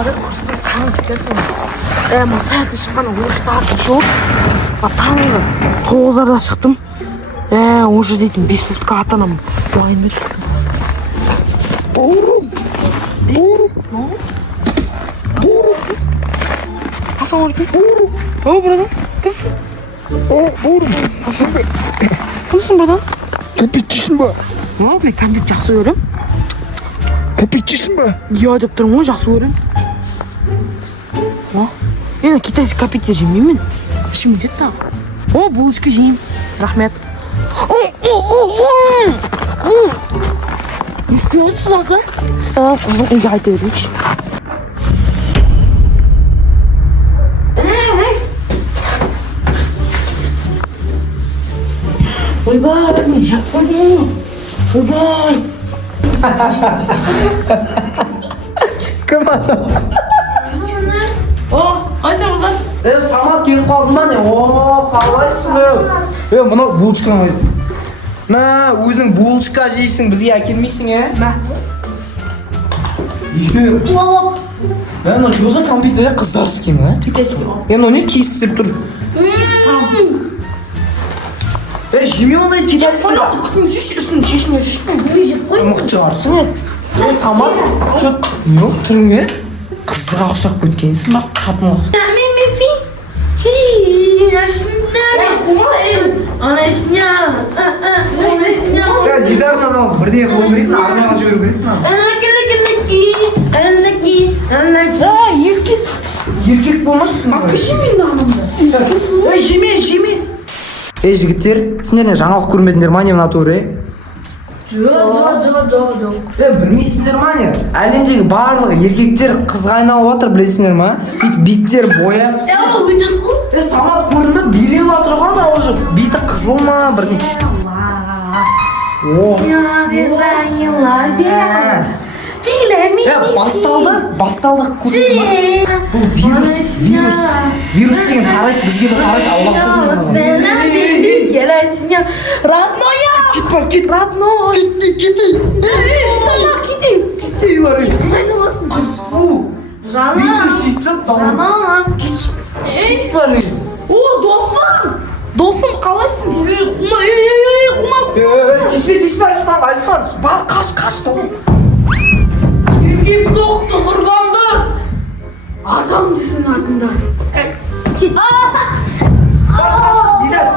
Orada kursun kanka ketemiz. Mataya çıkkan 10 saat şu. Tangı 9'larda çıktım. Уже dedim 5 minutga atanam. Doyunma çıktım. Assalamualaikum. Oh, buradan. Kimsin? Kimsin buradan? Kapitçisin ba? Ne bileyim, kompet жақсы көрем. Kapitçisin ba? Я деп тұрмын ғой, жақсы көрем. Енді китайский компет жемеймін. Ішім кетті тағы. Булочка жеймін. Рахмет. Не істейсіз заты? Қызым үйге қайта берейікші. Ойбай, мен жап қойдым. Ойбай. Кім ана? Қайса қыздар? Самат келіп қалдым ба не? Қалайсың ба? Мынау булочка ма? Мә, өзің булочка жейсің, бізге әкелмейсің, Мә. Мынау жоза компьютерде қыздар скен, мынау не кесіп тұр? Жеме ондай китайский ба? Шешіне жеп қой. Мықты шығарсың, Самат, не болып тұрың, Қызға ұқсап кеткенсің ба? Қатынға ұқсап. Дидар анау бірдей қылу керек, арнаға жіберу керек. Еркек болмассың ба? Жемейді анымды. Жеме. Жігіттер, сендеріне жаңалық көрмедіңдер ма не мына туры? Жоқ. Білмейсіңдер ма не? Әлемдегі барлық еркектер қызға айналып отыр, білесіңдер ма? Биттер бояп. Самат көрінбі билеп отыр ғой да уже. Биті қызыл ма бірдей? Басталды көрінбі ма? Бұл вирус деген тарайды, бізге де тарайды, Аллах Родной! Кет, родной! Кетей бар ей! Сайналасын. Қыз, Жаным! сөйтіп, Жаным! кет бар ей! Досым, қалайсың? Құма! Тиспе, Айсман! Бар, қаш, Еркек тоқты құрбанды! Адам десін атында. Кет! Дидар!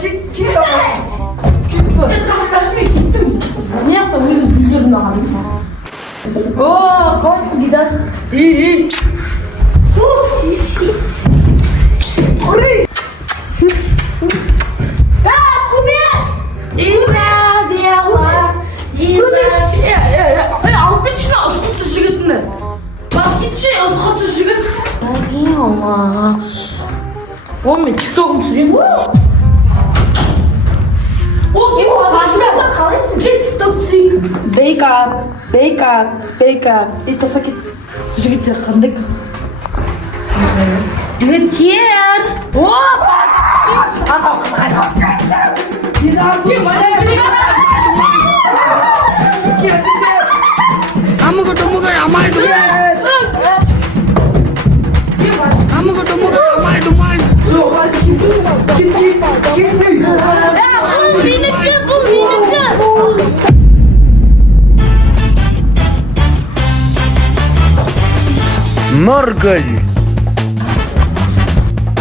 Кет бар! Тасташымен кеттім. Не яқта өзім гүлдерімді ағалым. Қалайсың, Дидар? Құрей! Алтыншына ұсқынсыз жігітімді. Кетші, ұсқынсыз жігіт. Мен тиктогым түсірейін ғой. Кет тикток түсірейік. Бейк ап. Таса кет. Жігіттер қандай? Жігіттер. Анау қызға Дидар! Нұргүл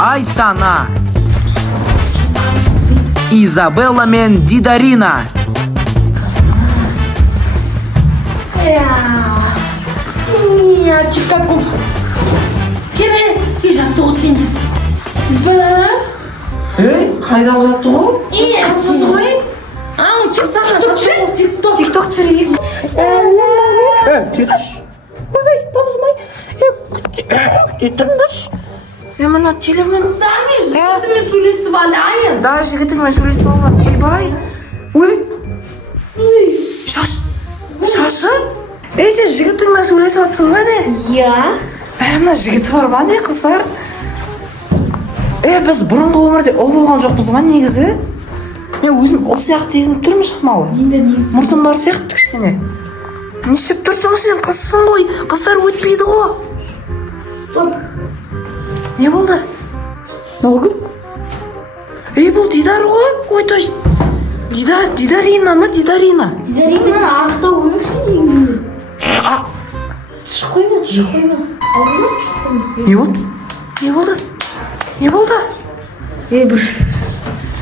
Айсана Изабелла мен Дидарина Чикаго. Келе, жаттығысымыз. Қайдағы жаттығу? Қасымызды қойып? Тикток түсірейік. Тиктош? Ой, таусымай. Күте тұрыңдаршы. Мына телефон. Қыздармен жігітімен сөйлесіп алайын. Да, жігітімен сөйлесіп алған. Ойбай. Шашы? Сен жігітімен сөйлесіп атсың ба не? Я. Мына жігіті бар ба не қыздар? Біз бұрынғы өмірде ұл болған жоқпыз ба негізі? Мен өзім ұл сияқты сезініп тұрмын шамалы. Енді негізі. Мұртым бар сияқты кішкене. Не істеп тұрсың сен? Қызсың ғой. Қыздар өтпейді ғой. Стоп. Не болды? Мынау кім? Ей, бұл Дидар ғой. Ой, точно. Дидарина ма? Дидарина. Дидарина арықтау көрмекші. Шығып қойма, шығып қойма. Алдына шығып қойма. Не болды? Не болды? Не болды? Бір.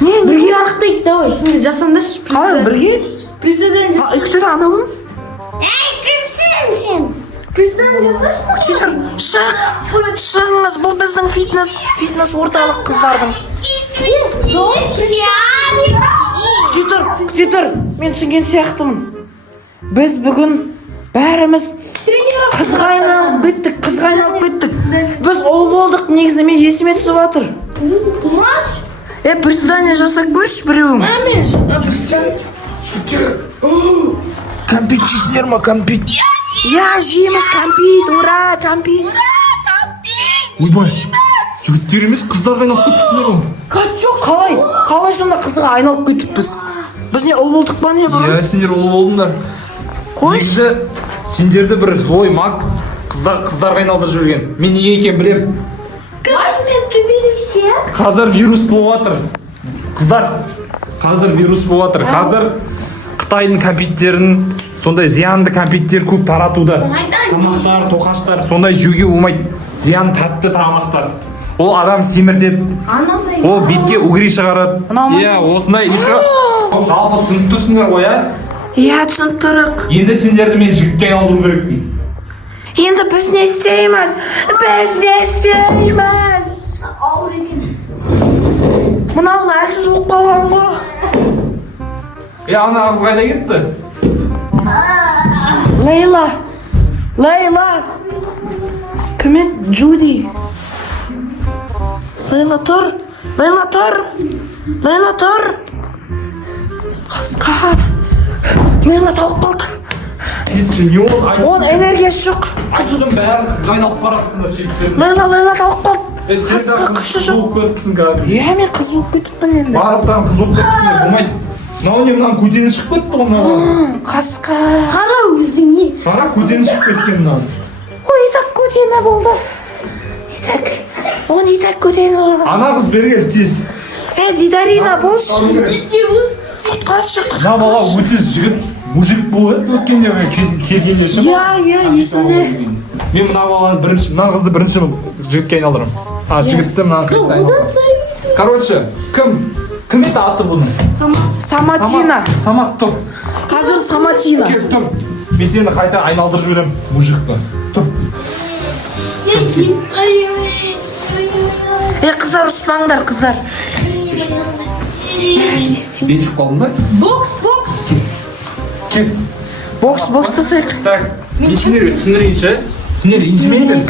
Не? Бірге арықтайды, давай. Сіңді жасандашы. Қалай, бірге? Приседан жасашы. Үкседі анау кім? Кімсің сен? Приседан жасашы. Күтер, шығыңыз, бұл біздің фитнес орталық қыздардың. Күтер, мен түсінген сияқтымын. Біз бүгін бәріміз қызға айналып кеттік. Біз ұл болдық, негізі мен есіме түсіп жатыр. Құмаш? Приседание жасап көрші біреуің. Компит жейсіңдер ма, компит? Я, жейміз компит, ура, компит. Ойбай, жігіттер емес қыздарға айналып кеттісіңдер ғой. Қалай сонда қызға айналып кеттік біз не ұл болдық па не бұрын? Иә, сендер ұл болдыңдар. Қойш? Негізі сендерді бір злой маг қыздарға айналдырып жүрген. Мен неге екенін білем. Қазір вирус болып жатыр. Қыздар, қазір вирус болып жатыр. Қазір Қытайдың компьютерін, сондай зиянды компьютер көп таратуда. Тамақтар, тоқаштар, сондай жеуге болмайды. Зиян тәтті тамақтар. Ол адам семіртеді. Ол бетке угри шығарады. Иә, осындай еще. Жалпы түсініп тұрсыңдар ғой, иә? Иә, түсініп тұрық. Енді сендерді мен жігітке айналдыру керекпін. Енді біз не істейміз? Мынау әлсіз болып қалған ғой. Ана қыз қайда кетті? Лейла. Кім еді? Джуди. Лейла тұр. Қасқа. Лейла талып қалды. Кетші, не ол? Оның энергиясы жоқ. Қыздың бәрін қызға айналып баратсыңдар шектерін. Лейла талып қалды. Сен де қыз болып кеттісің қазір. Иә, мен қыз болып кетіппін енді. Барлықтан қыз болып кеттісіңдер, болмайды. Мынау не, мынау көтені шығып кетті ғой мынау. Қасқа. Қара өзіңе. Қара көтені шығып кеткен мынау. Ой, итак көтені болды. Итак көтені болды. Ана қыз бергел тез. Дидарина болшы. Құтқаршы. Мына бала өте жігіт, мужик болып өткенде келгенде ше. Иә, есімде. Мен мына қызды бірінші жігітке айналдырам. Жігітті мына қайтта айналдырам. Короче, кім еді аты бұның? Саматина. Самат, тұр. Қазір Саматина. Кел, тұр. Мен сені қайта айналдырып жіберем, мужикті. Тұр. Қыздар ұспаңдар, қыздар. Ben çıkıp kaldım da. Бокс. Kim? Бокстасайық. Так, мен сендерге сендер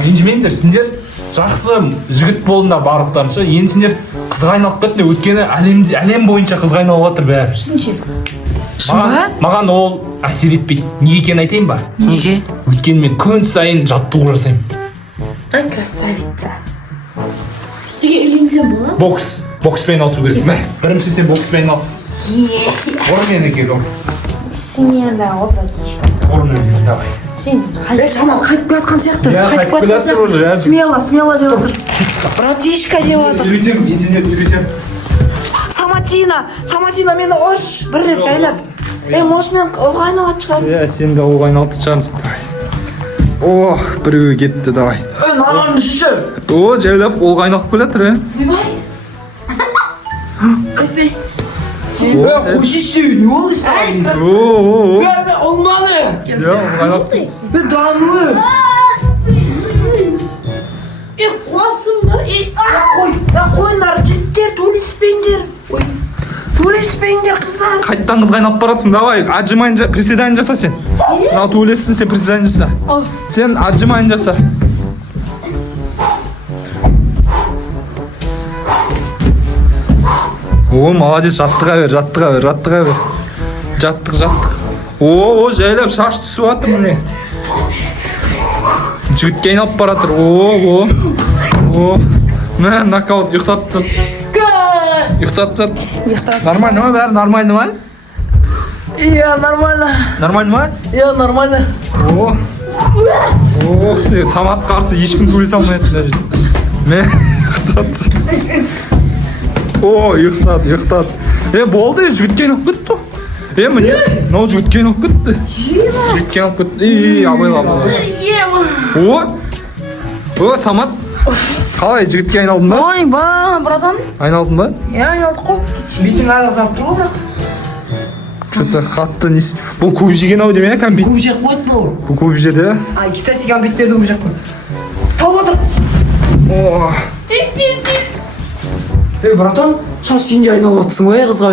ренжімеңдер. Сендер жақсы жігіт болдыңдар барлықтарынша. Енді сендер қызға айналып кеттіңдер. Өйткені әлем бойынша қызға айналып жатыр бәрі. Маған ол әсер етпейді. Неге екенін айтайын ба? Неге? Өйткені мен күн сайын жаттығу жасаймын. Ай, красавица. Сізге үйленсем бола? Бокспен айналысу керек. Бірінші сен бокспен айналыс. Ор мені кел, ор. Сен енді опратишка. Ор мені, давай. Сен Шамал қайтып келатқан сияқты. Иә, қайтып келатыр уже. Смело деп отыр. Братишка деп отыр. Үйретем, мен сендерді үйретем. Саматина мені ұрш. Бір рет жайлап. Может мен ұлға айналады шығар. Иә, сен де оған айналып шығармысың. Ох, біреуі кетті, давай. Нағанды жүшір. О, жайлап олға айналып келатыр, Қойшеші, не болды саған? Мен ұлманы. Мен дамы. қуасың ба? Қойындар, жеттер, төлеспеңдер қыздар. Қайттан қызға айналып баратсың, давай, отжимайын приседание жаса сен. Мына төлессің, сен приседание жаса. Сен отжимайын жаса. О, молодец, жаттыға бер. Жаттық. О, жайлап шаш түсіп жатыр міне. Жігітке айналып баратыр. О. Мә, нокаут ұйықтап тұр. Нормально ма? Бәрі нормально ма? Iya, нормально. Нормально ма? Iya, нормально. О. Ох ты, Самат қарсы ешкім сөйлесе алмайды мына жерде. Мен ұйықтады. О, ұйықтады. Болды, жігіткен ұқып кетті. Міне, мынау жігіткен ұқып кетті. Жігіткен ұқып кетті. Абайла. О, Самат. Қалай, жігітке айналдың ба? Ой, братан. Айналдың ба? Я айналдық қой. Битің айлық салып тұр ғой. Что-то қатты нес. Бұл көп жеген ау деме, компьютер. Көп жек қойды бұл. Көп жеді. Ай, китайский компьютерді көп жек қойды. Тауып отыр. О. Братан, сен сен де айналып жатсың ғой қызға,